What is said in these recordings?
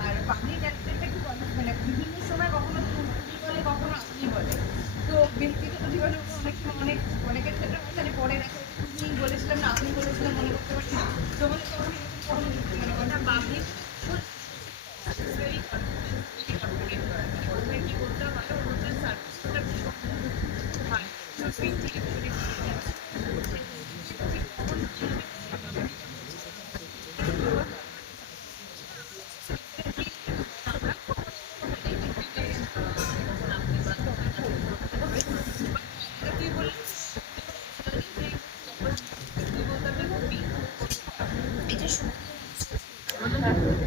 আর public ক্যারেক্টারটা confuse মানে বিভিন্ন সময় কখনো বলে কখনো আপনি বলে তো ব্যক্তিগত জীবনে অনেক অনেক অনেকের ক্ষেত্রে দেখো তুমি বলেছিলাম না আপনি বলেছিলাম মনে করতে পারছি তো মানে তখন এরকম কখনো মানে কথা পাবলিক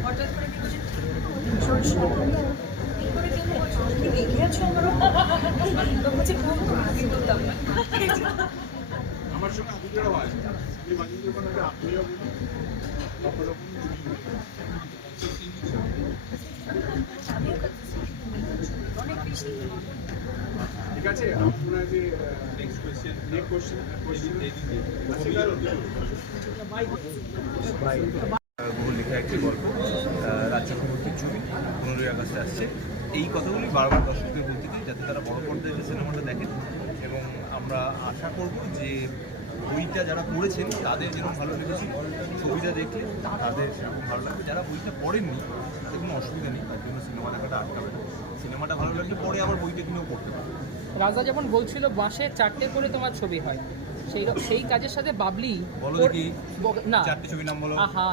হঠাৎ করে কি বলছে সরষা কি করে কেন বলছো তুমি রেগে আছো আমার বলছে খুব বলতাম না আমার সঙ্গে আদিত্যরাও আছে। আমি মাঝে ওখানে একটা আপনিও ঠিক আছে আপনার যে next question next question question বহু লেখা একটি গল্প রাজ চক্রবর্তীর ছবি পনেরোই আগস্টে আসছে। এই কথাগুলি বারবার দর্শকদের বলতে চাই যাতে তারা বড় পর্দায় এসে সিনেমাটা দেখেন এবং আমরা আশা করব যে বইটা যারা পড়েছেন, তাদের যেরকম ভালো লেগেছে, ছবিটা দেখলে তাদের সেরকম ভালো লাগবে যারা বইটা পড়েননি, তাদের কোনো অসুবিধা নেই, তার জন্য সিনেমা দেখাটা আটকাবে না। সিনেমাটা ভালো লাগলে পরে আবার বইটা কিনেও পড়তে পারে রাজা যেমন বলছিল বাঁশে চারটে করে তোমার ছবি হয় সেই সেই কাজের সাথে বাবলি বলো দেখি। না। চারটে ছবির নাম বলো। আহা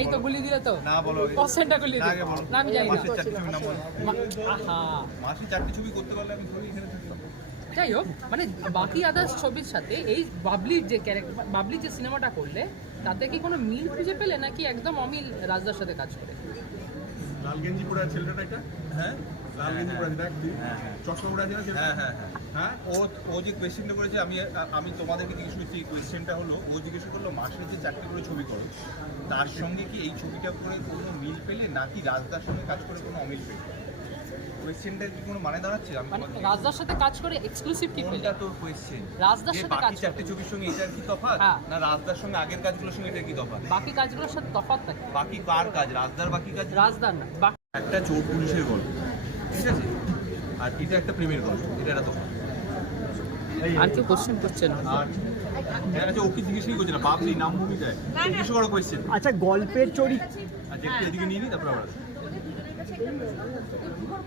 এই তো গুলি দিলে তো। না বলো আগে। গুলি দিলে। না আমি জানি না। চারটে ছবির নাম বলো। আহা। মাসে চারটে ছবি করতে পারলে আমি ধরি এখানে থাকতাম। যাই হোক মানে বাকি আদার্স ছবির সাথে এই বাবলির যে ক্যারেক্টার বাবলি যে সিনেমাটা করলে তাতে কি কোনো মিল খুঁজে পেলে নাকি একদম অমিল রাজদার সাথে কাজ করে? লাল গেঞ্জি পরে ছেলেটা এটা হ্যাঁ। লাল গেঞ্জি পরে দেখ হ্যাঁ, হ্যাঁ। চশমা পরে আছে ছেলেটা? হ্যাঁ হ্যাঁ হ্যাঁ। হ্যাঁ ও ও যে কোয়েশ্চেনটা করেছে আমি আমি তোমাদেরকে জিজ্ঞেস করছি এই কোয়েশ্চেনটা হলো ও জিজ্ঞেস করল মাসে যে চারটে করে ছবি করো তার সঙ্গে কি এই ছবিটা করে কোনো মিল পেলে নাকি রাজদার সঙ্গে কাজ করে কোনো অমিল পেলে? কোয়েশ্চেনটার কি কোনো মানে দাঁড়াচ্ছে? আমি মানে রাজদার সাথে কাজ করে এক্সক্লুসিভ কি পেলে? তোর কোয়েশ্চেন রাজদার সাথে কাজ। চারটে ছবির সঙ্গে এটার কি তফাৎ? হ্যাঁ। না রাজদার সঙ্গে আগের কাজগুলোর সঙ্গে এটার কি তফাৎ? বাকি কাজগুলোর সাথে তফাৎ থাকে। বাকি কার কাজ? রাজদার বাকি কাজ? রাজদার না একটা চোর পুলিশের গল্প ঠিক আছে? আর এটা একটা প্রেমের গল্প এটা একটা তফাৎ। আর কি কোশ্চেন করছে না আচ্ছা গল্পের চরিত্র কাছে একটা প্রশ্ন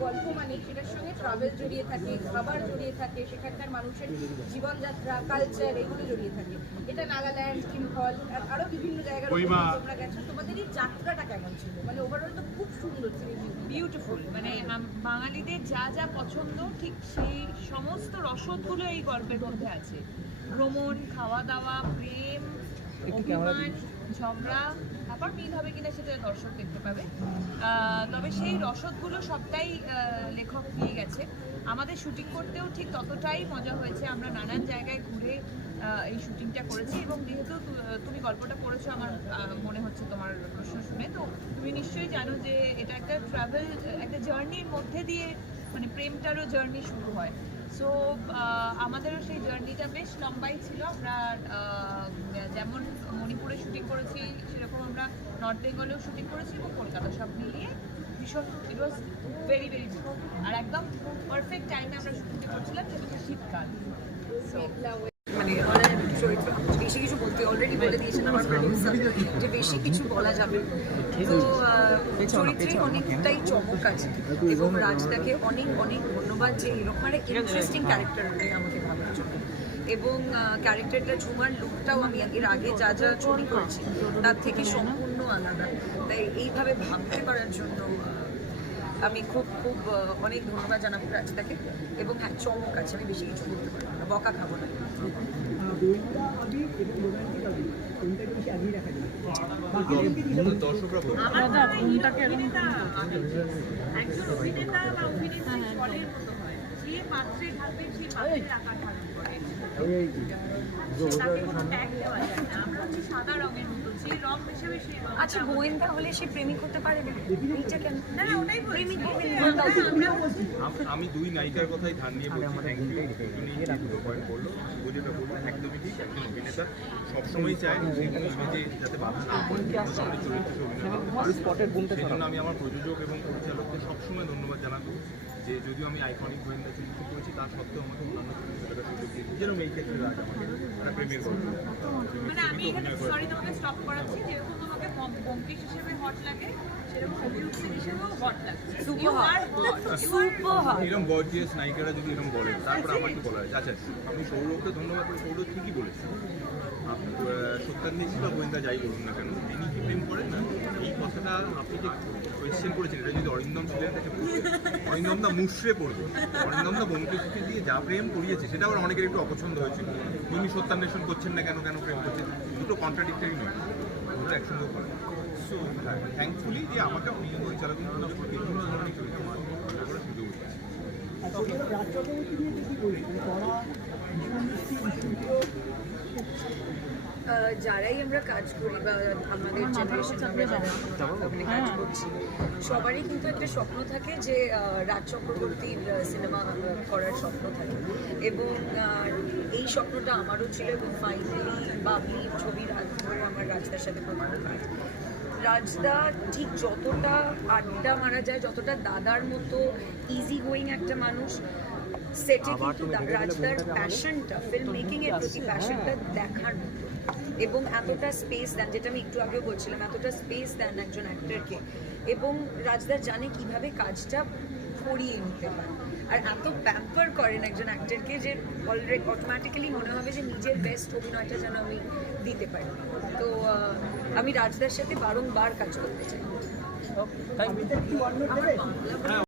গল্প মানে সেটার সঙ্গে ট্রাভেল জড়িয়ে থাকে খাবার জড়িয়ে থাকে সেখানকার মানুষের জীবনযাত্রা কালচার এগুলো জড়িয়ে থাকে। এটা নাগাল্যান্ড ইম্ফল আর আরও বিভিন্ন জায়গার তোমরা গেছো। তোমাদের এই যাত্রাটা কেমন ছিল? মানে ওভারঅল তো খুব সুন্দর ছিল বিউটিফুল মানে বাঙালিদের যা যা পছন্দ ঠিক সেই সমস্ত রসদগুলো এই গল্পের মধ্যে আছে। ভ্রমণ খাওয়া দাওয়া প্রেম অভিমান ঝগড়া তারপর মিল হবে কিনা সেটা দর্শক দেখতে পাবে। তবে সেই রসদগুলো সবটাই লেখক নিয়ে গেছে। আমাদের শুটিং করতেও ঠিক ততটাই মজা হয়েছে। আমরা নানান জায়গায় ঘুরে এই শুটিংটা করেছি এবং যেহেতু তুমি গল্পটা পড়েছো আমার মনে হচ্ছে তোমার প্রশ্ন শুনে। তো তুমি নিশ্চয়ই জানো যে এটা একটা ট্রাভেল একটা জার্নির মধ্যে দিয়ে মানে প্রেমটারও জার্নি শুরু হয়। সো আমাদেরও সেই জার্নিটা বেশ লম্বাই ছিল। আমরা যেমন মণিপুরে শুটিং করেছি, সেরকম আমরা নর্থ বেঙ্গলেও শুটিং করেছি এবং কলকাতা সব মিলিয়ে ভীষণ ইট ওয়াজ ভেরি ভেরি আর একদম পারফেক্ট টাইমে আমরা শুটিংটা করছিলাম, সেটা হচ্ছে শীতকাল। বেশি কিছু অলরেডি বলে দিয়েছেন আমার যে বেশি কিছু বলা যাবে তো অনেকটাই চমক আছে এবং রাজদাকে অনেক অনেক ধন্যবাদ যে এরকম ইন্টারেস্টিং ক্যারেক্টার আমাকে ভাবার জন্য এবং ক্যারেক্টারটা ঝুমার লুকটাও আমি এর আগে যা যা ছবি করেছি, তার থেকে সম্পূর্ণ আলাদা। তাই এইভাবে ভাবতে পারার জন্য আমি খুব খুব অনেক ধন্যবাদ জানাব রাজদাকে। এবং হ্যাঁ চমক আছে আমি বেশি কিছু বলতে পারব না বকা খাব না। হয় hero অভিনেতা আচ্ছা গোয়েন্দা হলে সে প্রেমিক হতে পারে না? এইটা কেন? না না ওটাই প্রেমিক গোয়েন্দা আমরা বলছি। আম- দুই নায়িকার কথাই ধান দিয়ে বলছি। থ্যাংক ইউ উনি দুটো পয়েন্ট বলল যেটা বলল একদমই ঠিক একজন অভিনেতা সবসময় চায় যে কোনো ইমেজে যাতে বাধা না পড়ে চরিত্রে সে অভিনয় করতে পারে। সেই জন্য আমি আমার প্রযোজক এবং পরিচালককে সবসময় ধন্যবাদ জানাব যে যদিও আমি আইকনিক গোয়েন্দা চরিত্র করেছি তা সত্ত্বেও আমাকে অন্যান্য চরিত্রটা সুযোগ দিয়েছে যেরকম এই ক্ষেত্রে রাজ আমাকে একটা প্রেমের গল্প মানে আমি এখানে সরি তোমাকে স্টপ করাচ্ছি। যেরকম তোমাকে বম- হিসেবে হট লাগে সেরকম অভিরূপ হিসেবেও হট লাগে। Super You hot. are hot. Super hot এরকম গর্জিয়াস নায়িকারা যদি এরকম বলেন তারপর আমার কি বলার আছে? আচ্ছা আমি সৌরভকে ধন্যবাদ করি সৌরভ ঠিকই বলেছে। আহ, সত্যান্বেষী বা গোয়েন্দা যাই বলুন না কেন তিনি কি প্রেম করেন না? এই কথাটা আপনি যে কোয়েশ্চেন করেছেন এটা যদি অরিন্দম ছিলেন বলতেন, অরিন্দম দা মুশড়ে পড়বে। অরিন্দম দিয়ে যা প্রেম করিয়েছে সেটা আবার অনেকের একটু অপছন্দ হয়েছিল। তিনি সত্যান্বেষণ করছেন না কেন কেন প্রেম করছেন দুটো কন্ট্রাডিক্টারি নয়। দুটো একসঙ্গে করে। থ্যাঙ্কফুলি যে আমাকে যারাই আমরা কাজ করি বা আমাদের জেনারেশন আমরা যারা ওখানে কাজ করছি সবারই কিন্তু একটা স্বপ্ন থাকে যে রাজ চক্রবর্তীর সিনেমা করার স্বপ্ন থাকে। এবং এই স্বপ্নটা আমারও ছিল এবং ফাইনালি বাবলি ছবির হাত ধরে আমার রাজদার সাথে প্রথম কাজ রাজদা ঠিক যতটা আড্ডা মারা যায় যতটা দাদার মতো ইজি গোয়িং একটা মানুষ সেটে কিন্তু রাজদার প্যাশনটা ফিল্ম মেকিং এর প্রতি প্যাশনটা দেখার মতো। এবং এতটা স্পেস দেন যেটা আমি একটু আগেও বলছিলাম এতটা স্পেস দেন একজন অ্যাক্টরকে এবং রাজদা জানে কীভাবে কাজটা করিয়ে নিতে হয়। আর এত প্যাম্পার করেন একজন অ্যাক্টরকে যে অলরেডি অটোমেটিক্যালি মনে হবে যে নিজের বেস্ট অভিনয়টা যেন আমি দিতে পারি। তো আমি রাজদার সাথে বারংবার কাজ করতে চাই। আমার বাংলা